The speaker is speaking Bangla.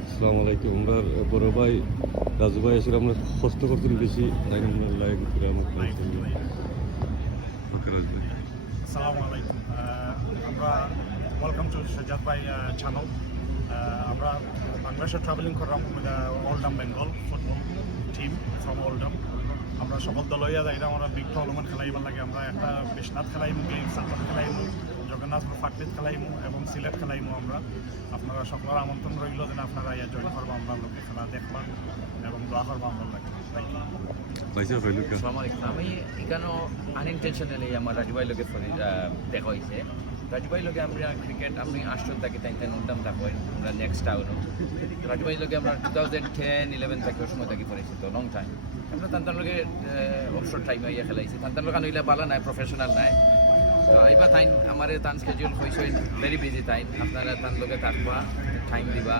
আসসালামু আলাইকুম। আমরা বড় ভাই রাজু ভাই আসলে আমরা কষ্ট করতেন বেশি লাইন করে আমার আসসালামু আলাইকুম। আমরা ওয়েলকাম টু সজ্জাদ ভাই চ্যানেল। আমরা বাংলাদেশে ট্রাভেলিং করলাম Oldham Bengal football team from Oldham. আমরা সকল দলইয়া যাই আমরা বিগ টুর্নামেন্ট খেলাইবার লাগে। আমরা একটা বিশ্বনাথ খেলাইমু, গেম সালপাত খেলাইমু, জগন্নাথপুর ফাকরিত খেলাইমু এবং সিলেট খেলাইমু। আমরা আপনারা সকলের আমন্ত্রণ রইল যেন আপনারা ইয়া জয়েন করবো, আমরা লোকে খেলা দেখবা এবং দোয়া করবো আমার লাগে। আসসালামু আলাইকুম। আমি এখানেও আনইনটেনশনালি আমার রাজুভাই লোকে দেখা হয়েছে। রাজুভাই লোকে আমরা ক্রিকেট আমি আসতে থাকি তাই উঠতাম থাকো আমরা নেক্সট টাউনও রাজুভাই লোকে আমরা 2010-11 থেকে সময় থাকি পড়েছি, তো লং টাইম আমরা তান্তার লোকে অবসর টাইমে ইয়ে খেলাইছি। তান্তার লোক আনইলে ভালো নাই, প্রফেশনাল নাই। তো এইবার টাইম আমার তান স্কেডিউল হয়েছে ভেরি বিজি টাইম। আপনারা তান লোকে থাকবা, টাইম দিবা।